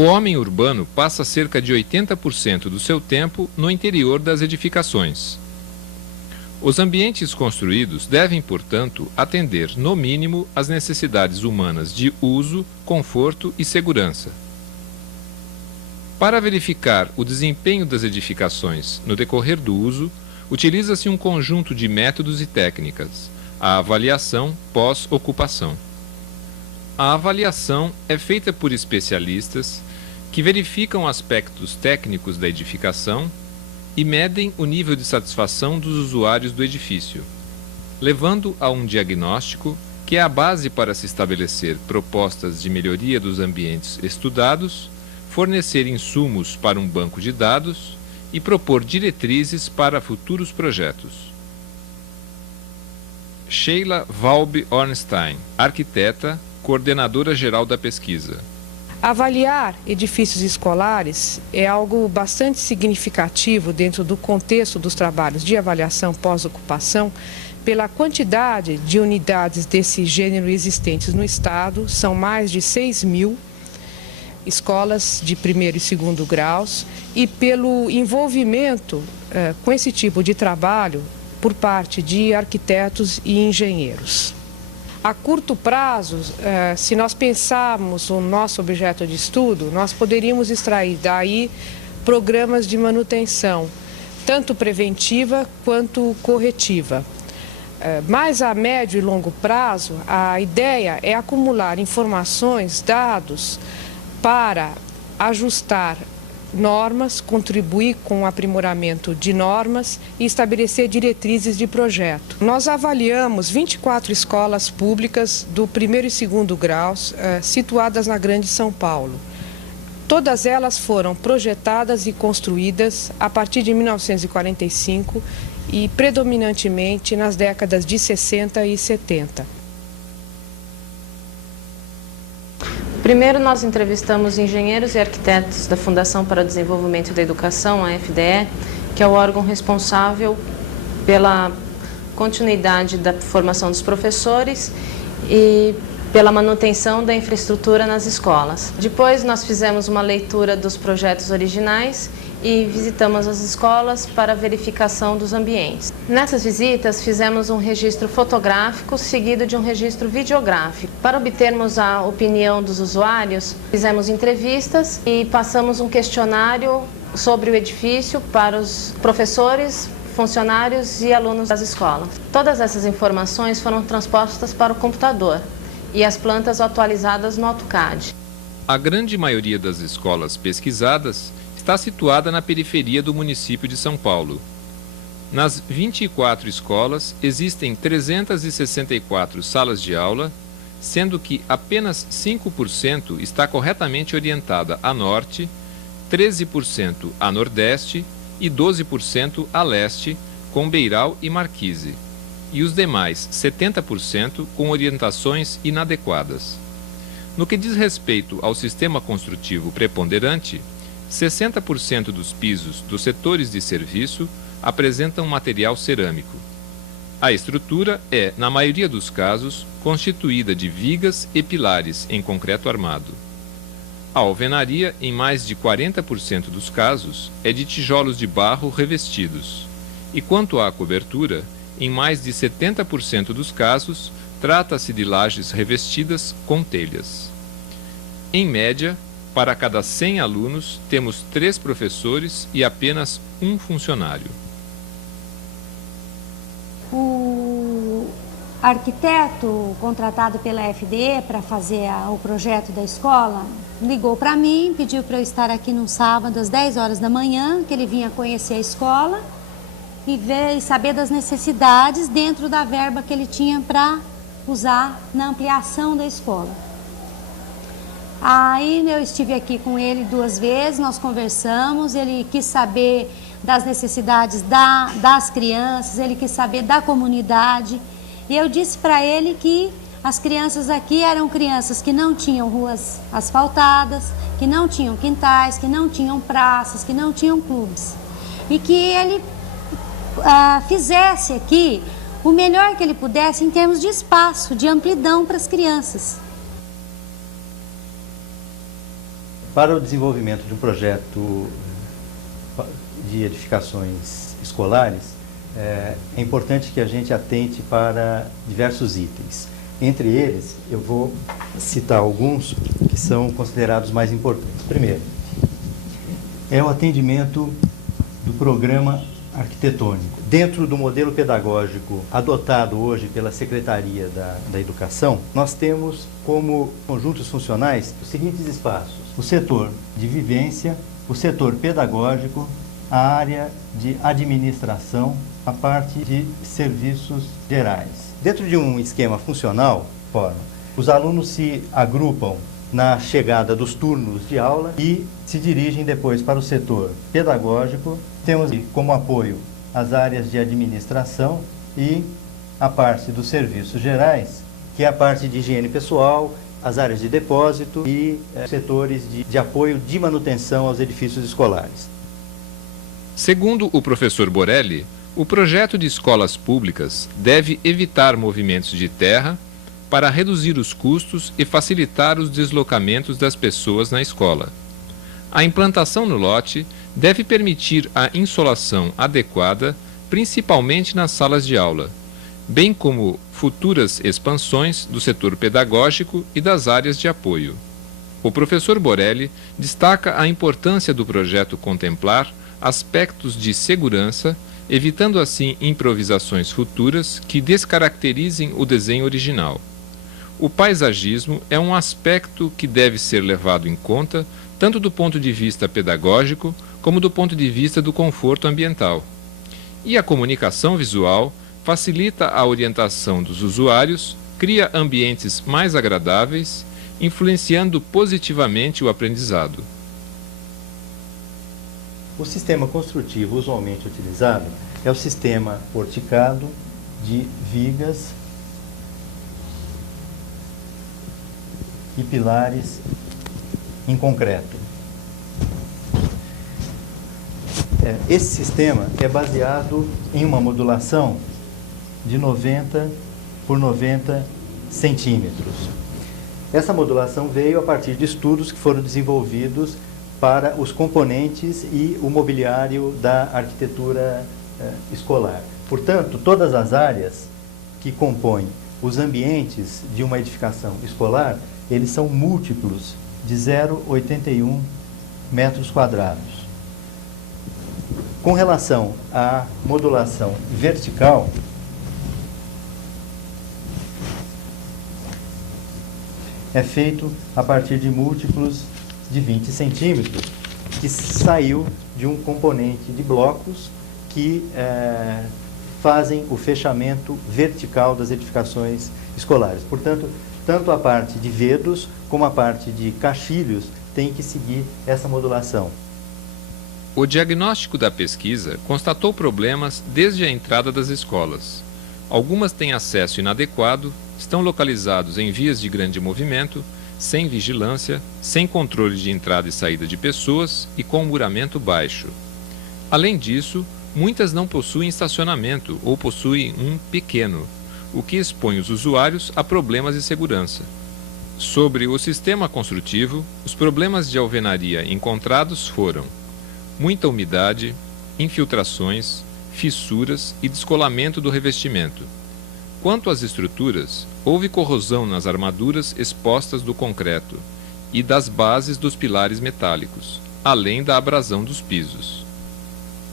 O homem urbano passa cerca de 80% do seu tempo no interior das edificações. Os ambientes construídos devem, portanto, atender, no mínimo, às necessidades humanas de uso, conforto e segurança. Para verificar o desempenho das edificações no decorrer do uso, utiliza-se um conjunto de métodos e técnicas, a avaliação pós-ocupação. A avaliação é feita por especialistas que verificam aspectos técnicos da edificação e medem o nível de satisfação dos usuários do edifício, levando a um diagnóstico que é a base para se estabelecer propostas de melhoria dos ambientes estudados, fornecer insumos para um banco de dados e propor diretrizes para futuros projetos. Sheila Valb Ornstein, arquiteta, coordenadora geral da pesquisa. Avaliar edifícios escolares é algo bastante significativo dentro do contexto dos trabalhos de avaliação pós-ocupação, pela quantidade de unidades desse gênero existentes no Estado. São mais de 6.000 escolas de primeiro e segundo graus, e pelo envolvimento com esse tipo de trabalho por parte de arquitetos e engenheiros. A curto prazo, se nós pensarmos o nosso objeto de estudo, nós poderíamos extrair daí programas de manutenção, tanto preventiva quanto corretiva. Mas a médio e longo prazo, a ideia é acumular informações, dados, para ajustar normas, contribuir com o aprimoramento de normas e estabelecer diretrizes de projeto. Nós avaliamos 24 escolas públicas do primeiro e segundo graus, situadas na Grande São Paulo. Todas elas foram projetadas e construídas a partir de 1945 e predominantemente nas décadas de 60 e 70. Primeiro, nós entrevistamos engenheiros e arquitetos da Fundação para o Desenvolvimento da Educação, a FDE, que é o órgão responsável pela continuidade da formação dos professores e pela manutenção da infraestrutura nas escolas. Depois, nós fizemos uma leitura dos projetos originais e visitamos as escolas para verificação dos ambientes. Nessas visitas, fizemos um registro fotográfico seguido de um registro videográfico. Para obtermos a opinião dos usuários, fizemos entrevistas e passamos um questionário sobre o edifício para os professores, funcionários e alunos das escolas. Todas essas informações foram transpostas para o computador e as plantas atualizadas no AutoCAD. A grande maioria das escolas pesquisadas está situada na periferia do município de São Paulo. Nas 24 escolas, existem 364 salas de aula, sendo que apenas 5% está corretamente orientada a norte, 13% a nordeste e 12% a leste, com beiral e marquise, e os demais 70% com orientações inadequadas. No que diz respeito ao sistema construtivo preponderante, 60% dos pisos dos setores de serviço apresentam material cerâmico. A estrutura é, na maioria dos casos, constituída de vigas e pilares em concreto armado. A alvenaria, em mais de 40% dos casos, é de tijolos de barro revestidos. E quanto à cobertura, em mais de 70% dos casos, trata-se de lajes revestidas com telhas. Em média, para cada 100 alunos, temos 3 professores e apenas 1 funcionário. O arquiteto contratado pela FDE para fazer o projeto da escola ligou para mim, pediu para eu estar aqui num sábado às 10 horas da manhã, que ele vinha conhecer a escola e ver e saber das necessidades dentro da verba que ele tinha para usar na ampliação da escola. Aí eu estive aqui com ele 2 vezes, nós conversamos, ele quis saber das necessidades das crianças, ele quis saber da comunidade. E eu disse para ele que as crianças aqui eram crianças que não tinham ruas asfaltadas, que não tinham quintais, que não tinham praças, que não tinham clubes. E que ele fizesse aqui o melhor que ele pudesse em termos de espaço, de amplidão para as crianças. Para o desenvolvimento de um projeto de edificações escolares, é importante que a gente atente para diversos itens. Entre eles, eu vou citar alguns que são considerados mais importantes. Primeiro, é o atendimento do programa arquitetônico. Dentro do modelo pedagógico adotado hoje pela Secretaria da Educação, nós temos como conjuntos funcionais os seguintes espaços: o setor de vivência, o setor pedagógico, a área de administração, a parte de serviços gerais. Dentro de um esquema funcional, os alunos se agrupam na chegada dos turnos de aula e se dirigem depois para o setor pedagógico. Temos como apoio as áreas de administração e a parte dos serviços gerais, que é a parte de higiene pessoal, as áreas de depósito e setores de apoio de manutenção aos edifícios escolares. Segundo o professor Borelli, o projeto de escolas públicas deve evitar movimentos de terra para reduzir os custos e facilitar os deslocamentos das pessoas na escola. A implantação no lote deve permitir a insolação adequada, principalmente nas salas de aula, bem como futuras expansões do setor pedagógico e das áreas de apoio. O professor Borelli destaca a importância do projeto contemplar aspectos de segurança, evitando assim improvisações futuras que descaracterizem o desenho original. O paisagismo é um aspecto que deve ser levado em conta tanto do ponto de vista pedagógico como do ponto de vista do conforto ambiental. E a comunicação visual facilita a orientação dos usuários, cria ambientes mais agradáveis, influenciando positivamente o aprendizado. O sistema construtivo usualmente utilizado é o sistema porticado de vigas e pilares em concreto. Esse sistema é baseado em uma modulação de 90 por 90 centímetros. Essa modulação veio a partir de estudos que foram desenvolvidos para os componentes e o mobiliário da arquitetura escolar. Portanto, todas as áreas que compõem os ambientes de uma edificação escolar, eles são múltiplos de 0,81 metros quadrados. Com relação à modulação vertical, é feito a partir de múltiplos de 20 centímetros, que saiu de um componente de blocos que fazem o fechamento vertical das edificações escolares. Portanto, tanto a parte de vedos como a parte de caixilhos tem que seguir essa modulação. O diagnóstico da pesquisa constatou problemas desde a entrada das escolas. Algumas têm acesso inadequado, estão localizados em vias de grande movimento, sem vigilância, sem controle de entrada e saída de pessoas e com muramento baixo. Além disso, muitas não possuem estacionamento ou possuem um pequeno, o que expõe os usuários a problemas de segurança. Sobre o sistema construtivo, os problemas de alvenaria encontrados foram muita umidade, infiltrações, fissuras e descolamento do revestimento. Quanto às estruturas, houve corrosão nas armaduras expostas do concreto e das bases dos pilares metálicos, além da abrasão dos pisos.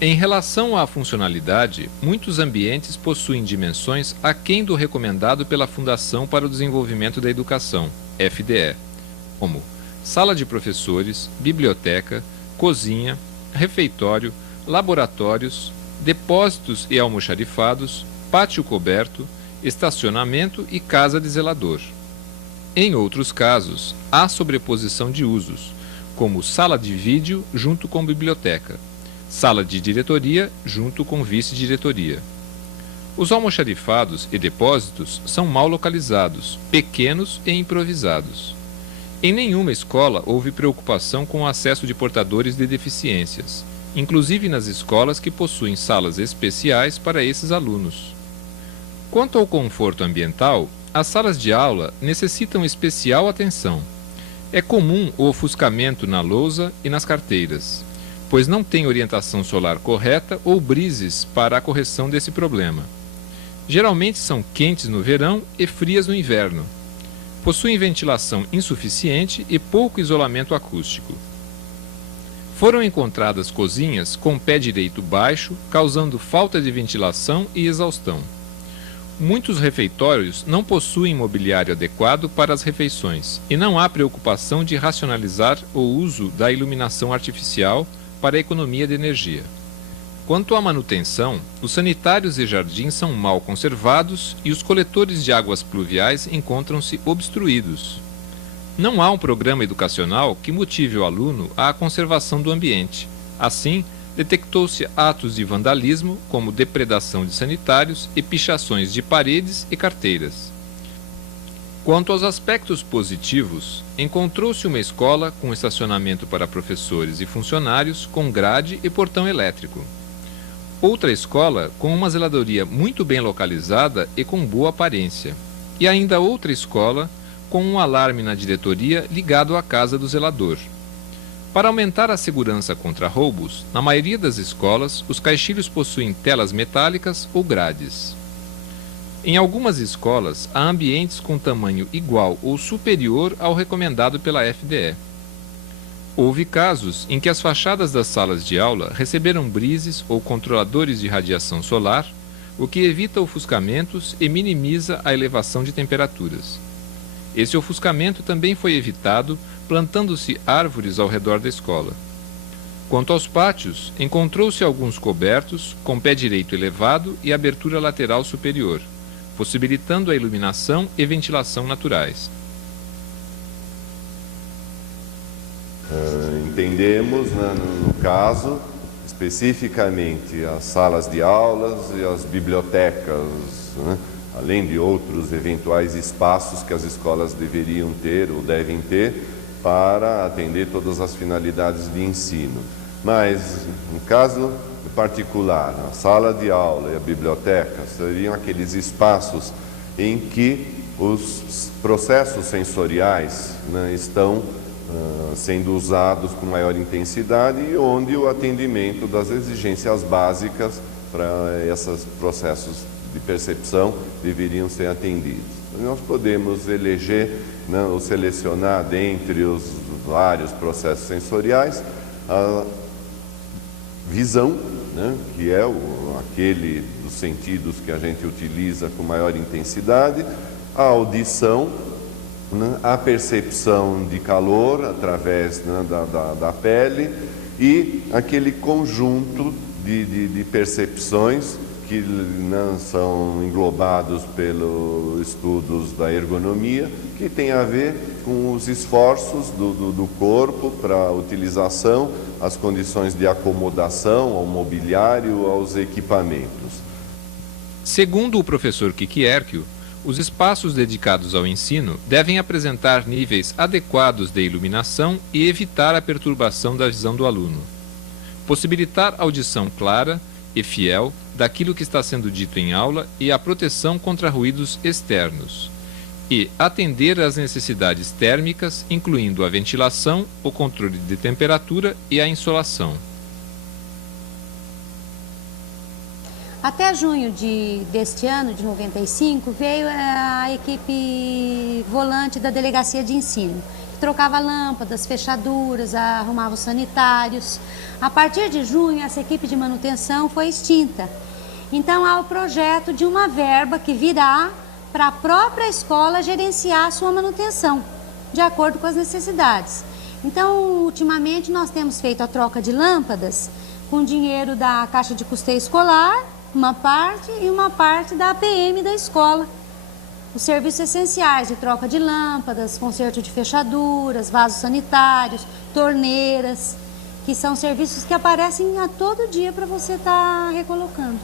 Em relação à funcionalidade, muitos ambientes possuem dimensões aquém do recomendado pela Fundação para o Desenvolvimento da Educação, FDE, como sala de professores, biblioteca, cozinha, refeitório, laboratórios, depósitos e almoxarifados, pátio coberto, estacionamento e casa de zelador. Em outros casos, há sobreposição de usos, como sala de vídeo junto com biblioteca, sala de diretoria junto com vice-diretoria. Os almoxarifados e depósitos são mal localizados, pequenos e improvisados. Em nenhuma escola houve preocupação com o acesso de portadores de deficiências, inclusive nas escolas que possuem salas especiais para esses alunos. Quanto ao conforto ambiental, as salas de aula necessitam especial atenção. É comum o ofuscamento na lousa e nas carteiras, pois não tem orientação solar correta ou brises para a correção desse problema. Geralmente são quentes no verão e frias no inverno. Possuem ventilação insuficiente e pouco isolamento acústico. Foram encontradas cozinhas com pé direito baixo, causando falta de ventilação e exaustão. Muitos refeitórios não possuem mobiliário adequado para as refeições e não há preocupação de racionalizar o uso da iluminação artificial para a economia de energia. Quanto à manutenção, os sanitários e jardins são mal conservados e os coletores de águas pluviais encontram-se obstruídos. Não há um programa educacional que motive o aluno à conservação do ambiente. Assim, detectou-se atos de vandalismo, como depredação de sanitários e pichações de paredes e carteiras. Quanto aos aspectos positivos, encontrou-se uma escola com estacionamento para professores e funcionários com grade e portão elétrico. Outra escola com uma zeladoria muito bem localizada e com boa aparência. E ainda outra escola com um alarme na diretoria ligado à casa do zelador. Para aumentar a segurança contra roubos, na maioria das escolas, os caixilhos possuem telas metálicas ou grades. Em algumas escolas, há ambientes com tamanho igual ou superior ao recomendado pela FDE. Houve casos em que as fachadas das salas de aula receberam brises ou controladores de radiação solar, o que evita ofuscamentos e minimiza a elevação de temperaturas. Esse ofuscamento também foi evitado plantando-se árvores ao redor da escola. Quanto aos pátios, encontrou-se alguns cobertos, com pé direito elevado e abertura lateral superior, possibilitando a iluminação e ventilação naturais. Entendemos, no caso, especificamente as salas de aulas e as bibliotecas, além de outros eventuais espaços que as escolas deveriam ter ou devem ter para atender todas as finalidades de ensino. Mas, no caso particular, a sala de aula e a biblioteca seriam aqueles espaços em que os processos sensoriais estão sendo usados com maior intensidade e onde o atendimento das exigências básicas para esses processos de percepção deveriam ser atendidos. Nós podemos eleger ou selecionar dentre os vários processos sensoriais a visão, que é aquele dos sentidos que a gente utiliza com maior intensidade, a audição, a percepção de calor através da pele e aquele conjunto de percepções que são englobados pelos estudos da ergonomia, que tem a ver com os esforços do corpo para a utilização, as condições de acomodação ao mobiliário, aos equipamentos. Segundo o professor Kiki Hercule, os espaços dedicados ao ensino devem apresentar níveis adequados de iluminação e evitar a perturbação da visão do aluno. Possibilitar audição clara e fiel daquilo que está sendo dito em aula e a proteção contra ruídos externos. E atender às necessidades térmicas, incluindo a ventilação, o controle de temperatura e a insolação. Até junho deste ano, de 95, veio a equipe volante da Delegacia de Ensino, que trocava lâmpadas, fechaduras, arrumava os sanitários. A partir de junho, essa equipe de manutenção foi extinta. Então, há o projeto de uma verba que virá para a própria escola gerenciar a sua manutenção, de acordo com as necessidades. Então, ultimamente, nós temos feito a troca de lâmpadas com dinheiro da Caixa de Custeio Escolar, uma parte, e uma parte da APM da escola. Os serviços essenciais de troca de lâmpadas, conserto de fechaduras, vasos sanitários, torneiras, que são serviços que aparecem a todo dia para você estar recolocando.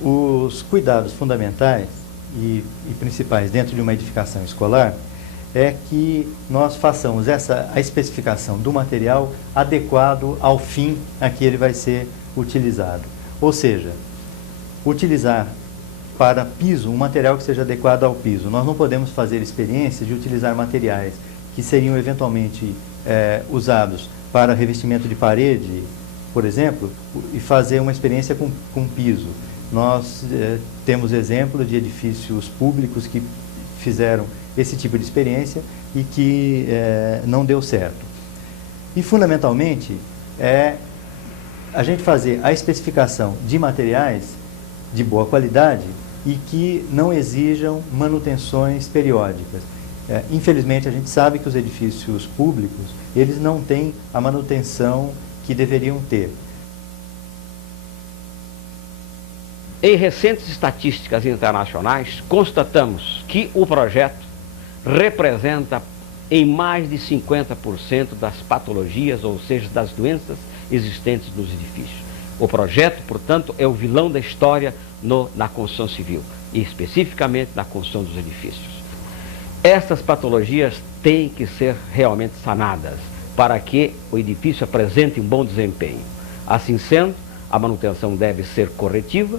Os cuidados fundamentais e principais dentro de uma edificação escolar é que nós façamos a especificação do material adequado ao fim a que ele vai ser utilizado. Ou seja, utilizar para piso, um material que seja adequado ao piso. Nós não podemos fazer experiências de utilizar materiais que seriam eventualmente usados para revestimento de parede, por exemplo, e fazer uma experiência com piso. Nós temos exemplos de edifícios públicos que fizeram esse tipo de experiência e que não deu certo. E, fundamentalmente, a gente fazer a especificação de materiais de boa qualidade e que não exijam manutenções periódicas. Infelizmente, a gente sabe que os edifícios públicos, eles não têm a manutenção que deveriam ter. Em recentes estatísticas internacionais, constatamos que o projeto representa em mais de 50% das patologias, ou seja, das doenças existentes nos edifícios. O projeto, portanto, é o vilão da história na construção civil, e especificamente na construção dos edifícios. Essas patologias têm que ser realmente sanadas para que o edifício apresente um bom desempenho. Assim sendo, a manutenção deve ser corretiva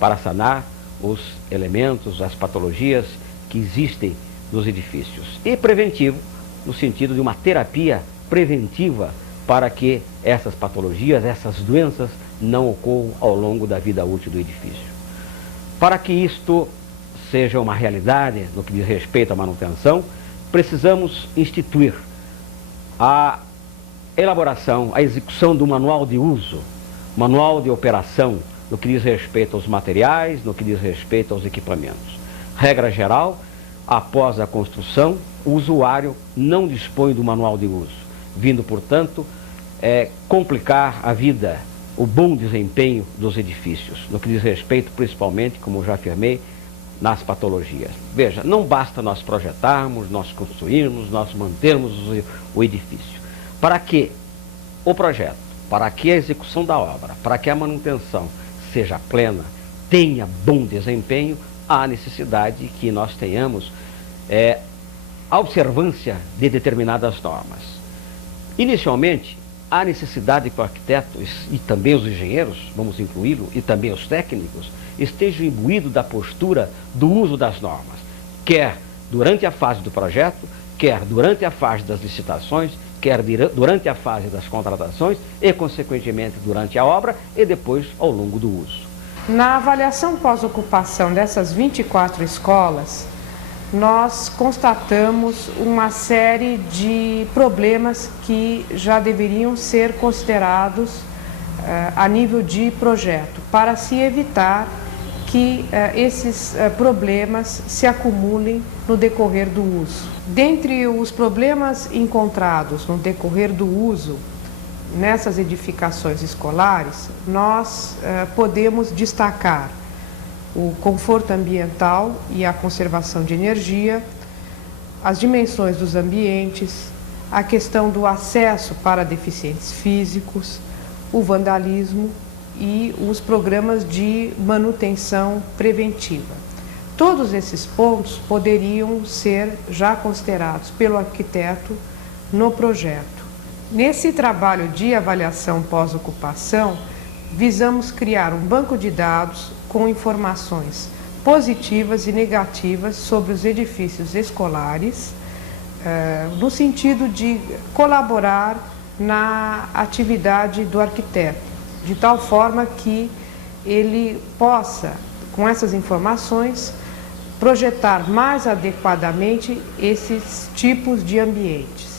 para sanar os elementos, as patologias que existem nos edifícios, e preventivo no sentido de uma terapia preventiva para que essas patologias, essas doenças não ocorram ao longo da vida útil do edifício. Para que isto seja uma realidade no que diz respeito à manutenção, precisamos instituir a elaboração, a execução do manual de uso, manual de operação, no que diz respeito aos materiais, no que diz respeito aos equipamentos. Regra geral, após a construção, o usuário não dispõe do manual de uso, vindo, portanto, complicar a vida, o bom desempenho dos edifícios, no que diz respeito, principalmente, como já afirmei, nas patologias. Veja, não basta nós projetarmos, nós construirmos, nós mantermos o edifício. Para que o projeto, para que a execução da obra, para que a manutenção seja plena, tenha bom desempenho, há necessidade que nós tenhamos a observância de determinadas normas. Inicialmente, há necessidade que o arquiteto e também os engenheiros, vamos incluí-lo, e também os técnicos, estejam imbuídos da postura do uso das normas, quer durante a fase do projeto, quer durante a fase das licitações, quer durante a fase das contratações e, consequentemente, durante a obra e depois ao longo do uso. Na avaliação pós-ocupação dessas 24 escolas, nós constatamos uma série de problemas que já deveriam ser considerados a nível de projeto, para se evitar que esses problemas se acumulem no decorrer do uso. Dentre os problemas encontrados no decorrer do uso nessas edificações escolares, nós podemos destacar o conforto ambiental e a conservação de energia, as dimensões dos ambientes, a questão do acesso para deficientes físicos, o vandalismo e os programas de manutenção preventiva. Todos esses pontos poderiam ser já considerados pelo arquiteto no projeto. Nesse trabalho de avaliação pós-ocupação, visamos criar um banco de dados com informações positivas e negativas sobre os edifícios escolares, no sentido de colaborar na atividade do arquiteto, de tal forma que ele possa, com essas informações, projetar mais adequadamente esses tipos de ambientes.